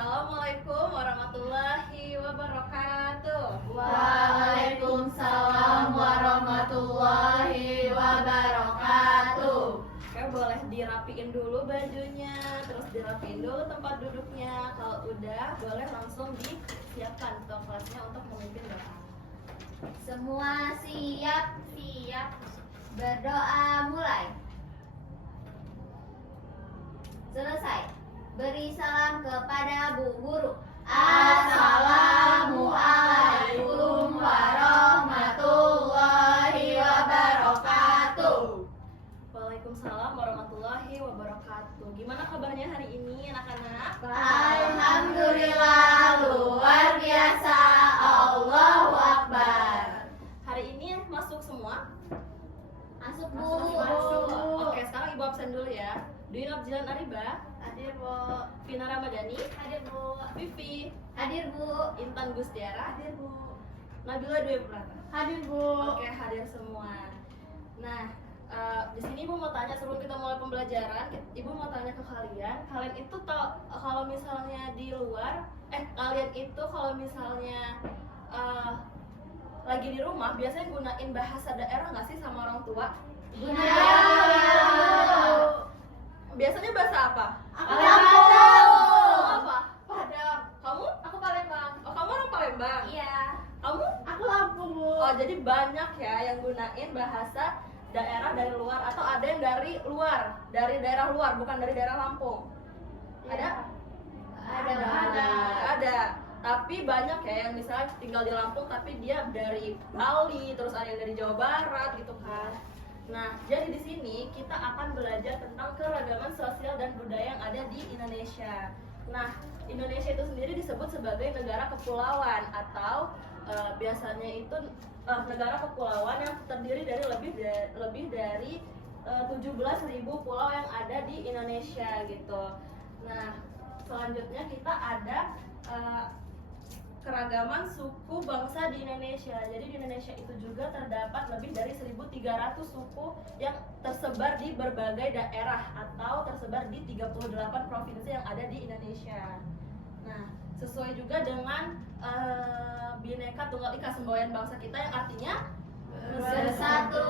Assalamualaikum warahmatullahi wabarakatuh. Waalaikumsalam warahmatullahi wabarakatuh. Oke, boleh dirapiin dulu bajunya, terus dirapiin dulu tempat duduknya. Kalau udah, boleh langsung disiapkan untuk kelasnya untuk memimpin doa. Semua siap. Berdoa mulai. Selesai. Beri salam kepada Bu Guru. Assalamualaikum warahmatullahi wabarakatuh. Waalaikumsalam warahmatullahi wabarakatuh. Gimana kabarnya hari ini anak-anak? Alhamdulillah luar biasa. Allahu Akbar. Hari ini masuk semua? Masuk Bu. Oke, sekarang Ibu absen dulu ya. Dwi Nurjilan Ariba, Hadir Bu. Vina Ramadhani, Hadir Bu. Vivi, Hadir Bu. Intan Gustiara, Hadir Bu. Nabila Dwi Prata. Hadir Bu. Oke, hadir semua. Nah, di sini Ibu mau tanya sebelum kita mulai pembelajaran, Ibu mau tanya ke kalian. Kalian itu kalau misalnya di luar, kalian itu kalau misalnya lagi di rumah biasanya gunain bahasa daerah nggak sih sama orang tua? Biasanya bahasa apa? Aku tahu. Apa? Padang. Kamu? Aku Palembang. Oh, kamu orang Palembang. Iya. Kamu? Aku Lampung Bu. Oh, jadi banyak ya yang gunain bahasa daerah dari luar atau ada yang dari luar, dari daerah luar, bukan dari daerah Lampung. Ada? Ada. Tapi banyak ya yang misalnya tinggal di Lampung tapi dia dari Bali, terus ada yang dari Jawa Barat gitu kan. Nah, jadi di sini kita akan belajar tentang keragaman sosial dan budaya yang ada di Indonesia. Nah, Indonesia itu sendiri disebut sebagai negara kepulauan atau biasanya itu negara kepulauan yang terdiri dari lebih dari 17.000 pulau yang ada di Indonesia gitu. Nah, selanjutnya kita ada keragaman suku bangsa di Indonesia. Jadi di Indonesia itu juga terdapat lebih dari 1.300 suku yang tersebar di berbagai daerah atau tersebar di 38 provinsi yang ada di Indonesia. Nah, sesuai juga dengan Bhinneka Tunggal Ika, semboyan bangsa kita yang artinya Bersatu.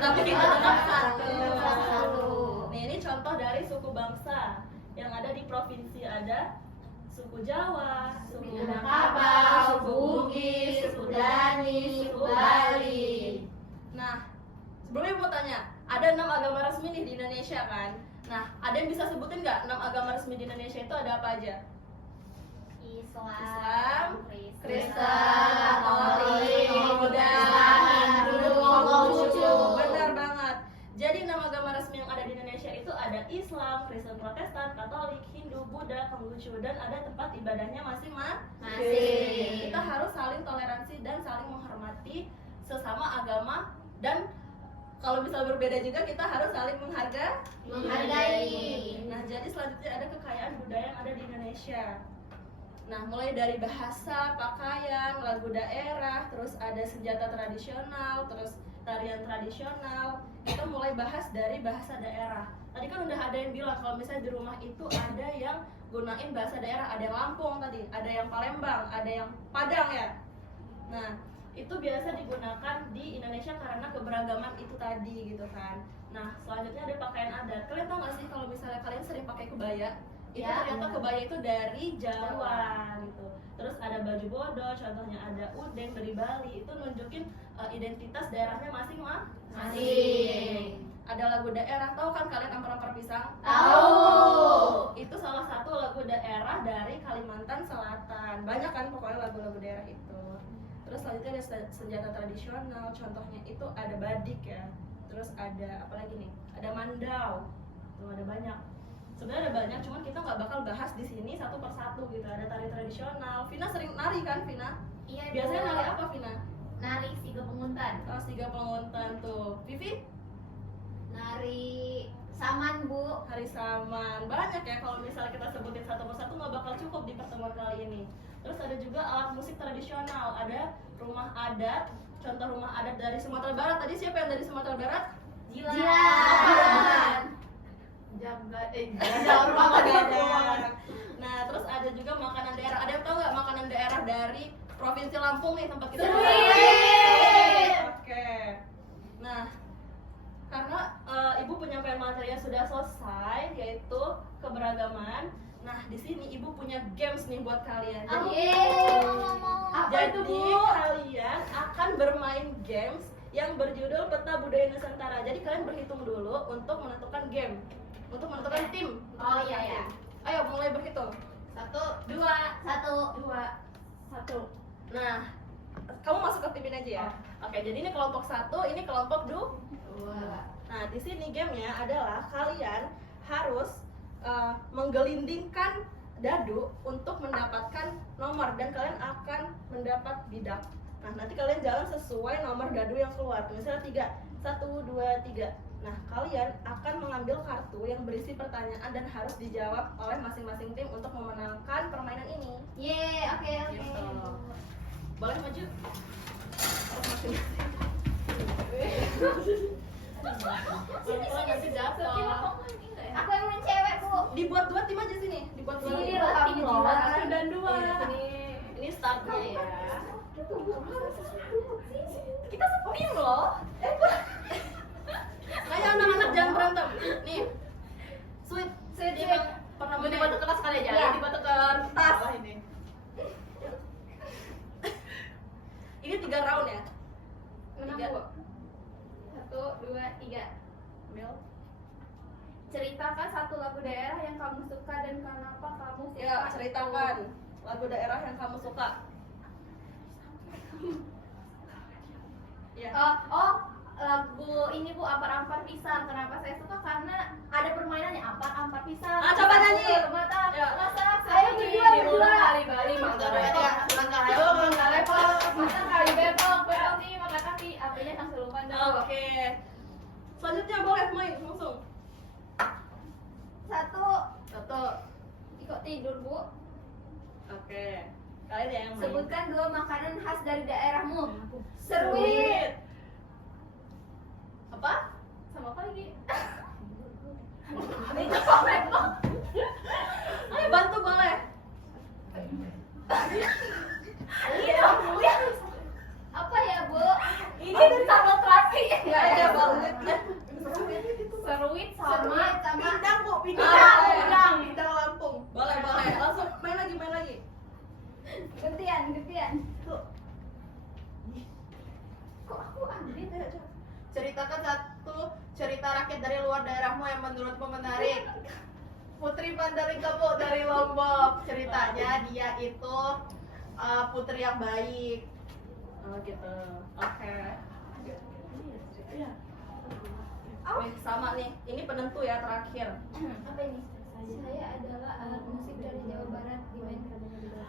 tapi kita tetap satu. Satu. Nih, ini contoh dari suku bangsa yang ada di provinsi. Ada suku Jawa, suku Minangkabau, suku Bugis, suku Dani, suku Bali. Nah, sebelumnya mau tanya, ada 6 agama resmi nih di Indonesia kan? Nah, ada yang bisa sebutin nggak 6 agama resmi di Indonesia itu ada apa aja? Islam, Kristen, Katolik, Buddha, Hindu, Konghucu. Benar banget. Jadi 6 agama resmi yang ada di Indonesia itu ada Islam, Kristen Protestan, Katolik, Hindu, Buddha, Konghucu, dan ada tempat ibadahnya masing-masing. Kita harus saling toleransi dan saling menghormati sesama agama, dan kalau misalnya berbeda juga kita harus saling Menghargai. Nah, jadi selanjutnya ada kekayaan budaya yang ada di Indonesia. Nah, mulai dari bahasa, pakaian, lagu daerah, terus ada senjata tradisional, terus tarian tradisional. Kita mulai bahas dari bahasa daerah. Tadi kan udah ada yang bilang kalau misalnya di rumah itu ada yang gunain bahasa daerah, ada yang Lampung tadi, ada yang Palembang, ada yang Padang ya. Nah, itu biasa digunakan di Indonesia karena keberagaman itu tadi gitu kan. Nah, selanjutnya ada pakaian adat. Kalian tau gak sih kalau misalnya kalian sering pakai kebaya? Itu Ya, ternyata kebaya itu dari Jawa gitu. Terus ada baju bodo, contohnya ada udeng dari Bali. Itu nunjukin identitas daerahnya masing-masing. Ada lagu daerah, tahu kan kalian ampar-ampar pisang? Tahu. Itu salah satu lagu daerah dari Kalimantan Selatan. Banyak kan pokoknya lagu-lagu daerah itu. Terus selanjutnya ada senjata tradisional, contohnya itu ada badik ya. Terus ada apa lagi nih? Ada mandau. Tuh ada banyak. Sebenarnya ada banyak, cuman kita nggak bakal bahas di sini satu persatu gitu. Ada tari tradisional. Vina sering nari kan, Vina? Iya. Biasanya nari apa, Vina? Nari Siga Penguntan. Oh, Siga Penguntan tuh. Vivi? Nari Saman Bu. Hari Saman. Banyak ya kalau misalnya kita sebutin satu persatu nggak bakal cukup di pertemuan kali ini. Terus ada juga alat musik tradisional. Ada rumah adat. Contoh rumah adat dari Sumatera Barat. Tadi siapa yang dari Sumatera Barat? Jilan. Jagat. Nah, terus ada juga makanan daerah. Ada yang tahu nggak makanan daerah dari Provinsi Lampung nih tempat kita? Oke. Nah, karena ibu penyampaian materinya sudah selesai, yaitu keberagaman. Nah, di sini ibu punya games nih buat kalian. Jadi kalian akan bermain games yang berjudul Peta Budaya Nusantara. Jadi kalian berhitung dulu untuk menentukan game, untuk menentukan tim. Oh iya ya. Ayo mulai berhitung. 1, 2, 1. Nah, kamu masuk ke tim ini aja ya. Oke, jadi ini kelompok 1, ini kelompok 2. Nah, di sini gamenya adalah kalian harus menggelindingkan dadu untuk mendapatkan nomor dan kalian akan mendapat bidak. Nah, nanti kalian jalan sesuai nomor dadu yang keluar. Misalnya 3, 1, 2, 3. Nah, kalian akan mengambil kartu yang berisi pertanyaan dan harus dijawab oleh masing-masing tim untuk memenangkan permainan ini. Oke. Gitu. Boleh maju? Oh, masing-masing. Nanti jatuh. Aku yang main cewek, Bu. Dibuat 2 tim aja sini. Dibuat 2 tim. Tim loh. 1 dan 2. Ini startnya ya. Kita setim loh. Ayo anak-anak jangan berantem. Nih. Sweet. Pernah Dibatu keras kali aja. Ya. Dibatu kertas. Ini 3 round ya. Menang, Bu. 1, 2, 3. Mel. Ceritakan satu lagu daerah yang kamu suka dan kenapa kamu suka. Ya, ceritakan lagu daerah yang kamu suka. Ya. Lagu ini, Bu, Ampar-ampar pisang. Kenapa saya suka? Karena ada permainannya ampar-ampar pisang. Coba nyanyi. Mata, Ya. masak, Ayo, berdua. Kali-kali, mangga repot, mata kali bepok, nih, maka kaki, apinya sang selupan. Oke. Selanjutnya boleh main langsung. 1. Ikut tidur, Bu. Oke. Kalian yang main. Sebutkan 2 makanan khas dari daerahmu. Serwit. Apa? Sama apa lagi? Ayo bantu boleh. Apa ya, Bu? Ini sama terapi. Enggak ada bangetnya. Serwit sama Pindang, Bu, Pindang. Pindang Lampung. Boleh. Langsung main lagi. gantian. Tuh. Kok aku ambil? Ceritakan satu cerita rakyat dari luar daerahmu yang menurutmu menarik. Putri Mandalika, Bu, dari Lombok. Ceritanya dia itu putri yang baik. Oh gitu. Oke. Wih, sama nih. Ini penentu ya terakhir. Apa ini? Saya adalah alat musik dari Jawa Barat dimainkan dengan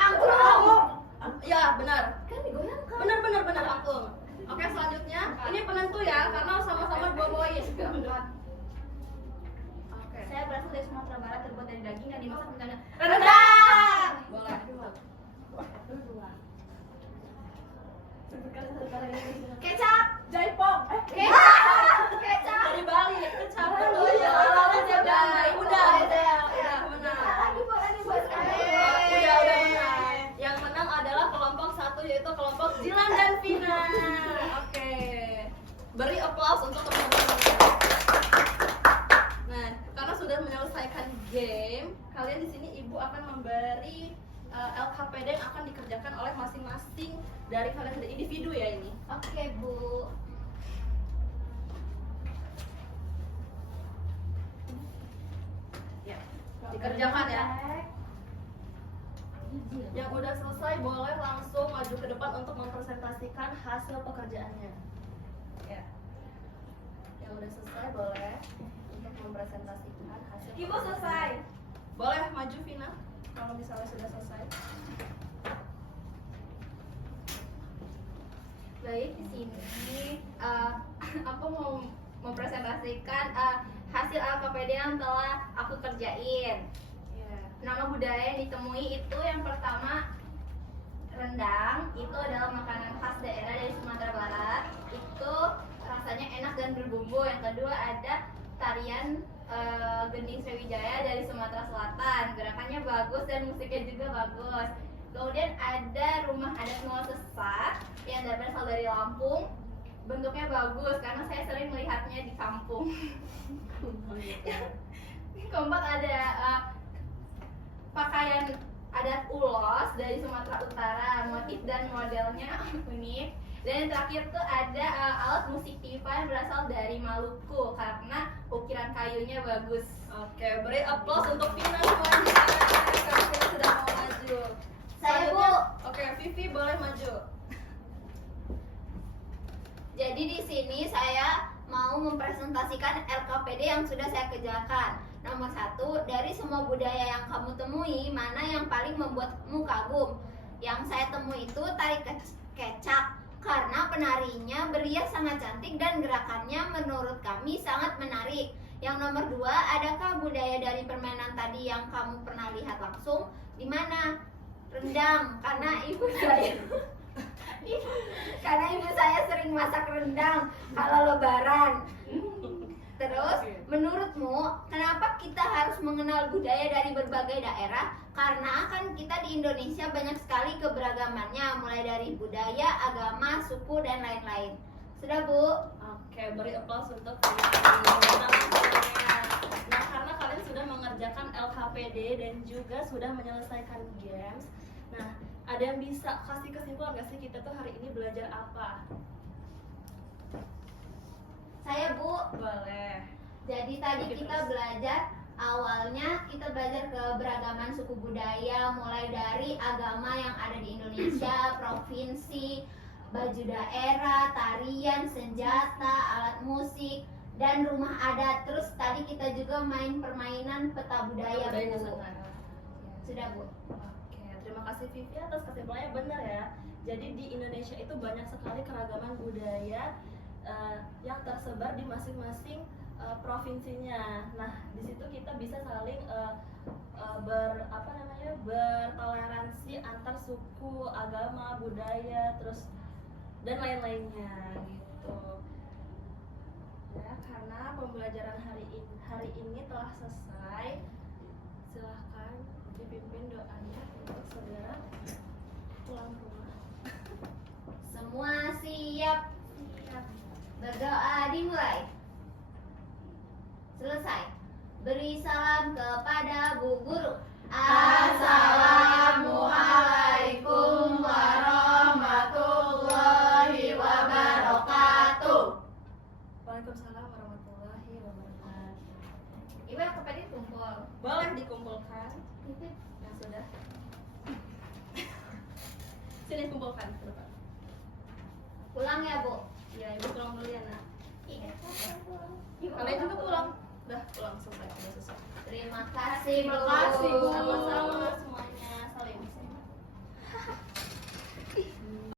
Angklung. Ya, benar. Kan digoyangkan. Benar angklung. Oke, selanjutnya ini penentu ya karena sama-sama 2 poin. Oke. Saya berasal dari Sumatera Barat, terbuat dari daging yang dimasak dengan Rendang. Boleh. kecap. Jaipong. Kecap. Dari Bali, kecampur. Oh iya, Udah udah. menang. Lagi buat Udah menang. Yang menang adalah kelompok 1 yaitu kelompok Jilan dan Vina. Oke. Beri applause untuk teman-teman. Nah, karena sudah menyelesaikan game, kalian di sini ibu akan memberi LKPD yang akan dikerjakan oleh masing-masing dari kalian sendiri, individu ya ini. Oke, Bu. Ya, dikerjakan ya. Yang udah selesai boleh langsung maju ke depan untuk mempresentasikan hasil pekerjaannya. Ya. Yang udah selesai boleh untuk mempresentasikan hasil. Ibu selesai. Boleh maju Vina kalau misalnya sudah selesai. Baik, di sini aku mau mempresentasikan hasil LKPD yang telah aku kerjain. Nama budaya yang ditemui itu yang pertama rendang, itu adalah makanan khas daerah dari Sumatera Barat. Itu rasanya enak dan berbumbu. Yang kedua ada tarian Gending Sriwijaya dari Sumatera Selatan. Gerakannya bagus dan musiknya juga bagus. Kemudian ada Rumah Adat Nol Sesat yang berasal dari Lampung. Bentuknya bagus karena saya sering melihatnya di kampung. Keempat ada pakaian adat ulos dari Sumatera Utara, motif dan modelnya unik. Dan yang terakhir tuh ada alat musik tiupan berasal dari Maluku karena ukiran kayunya bagus. Oke, beri aplaus untuk Vina semuanya. Kalian sudah mau maju. Saya, Bu. Selanjutnya, oke, Vivi boleh maju. Jadi di sini saya mau mempresentasikan LKPD yang sudah saya kerjakan. Nomor 1, dari semua budaya yang kamu temui, mana yang paling membuatmu kagum? Yang saya temui itu tari kecak, karena penarinya berias sangat cantik dan gerakannya menurut kami sangat menarik. Yang nomor 2, adakah budaya dari permainan tadi yang kamu pernah lihat langsung? Di mana? Rendang, karena ibu saya sering masak rendang kalau lebaran. Terus, menurutmu kenapa kita harus mengenal budaya dari berbagai daerah? Karena kan kita di Indonesia banyak sekali keberagamannya, mulai dari budaya, agama, suku, dan lain-lain. Sudah, Bu? Oke, beri aplaus untuk Vivi. Nah, karena kalian sudah mengerjakan LKPD dan juga sudah menyelesaikan games. Nah, ada yang bisa kasih kesimpulan nggak sih kita tuh hari ini belajar apa? Saya, Bu. Boleh. Jadi tadi kita belajar, awalnya kita belajar keberagaman suku budaya, mulai dari agama yang ada di Indonesia, provinsi, baju daerah, tarian, senjata, alat musik, dan rumah adat. Terus tadi kita juga main permainan peta budaya, Budaya Bu. Nusantara. Sudah, Bu. Oke, terima kasih Vivi atas kesimpulannya, benar ya. Jadi di Indonesia itu banyak sekali keragaman budaya yang tersebar di masing-masing provinsinya. Nah, di situ kita bisa saling bertoleransi antar suku, agama, budaya, terus dan lain-lainnya gitu. Ya, karena pembelajaran hari ini telah selesai. Silahkan dipimpin doanya untuk segera pulang ke rumah. Semua siap. Berdoa dimulai. Selesai. Beri salam kepada Bu Guru. Assalamualaikum warahmatullahi wabarakatuh. Waalaikumsalam warahmatullahi wabarakatuh. Ibu yang kepada kumpul. Boleh dikumpulkan yang sudah. Sini kumpulkan ke depan. Pulang ya, Bu. Ya, ibu pulang dulu ya, nak. Iya. Kalian juga pulang. Udah pulang selesai, udah selesai. Terima kasih, Bu. Terima kasih, Bu. Sama-sama.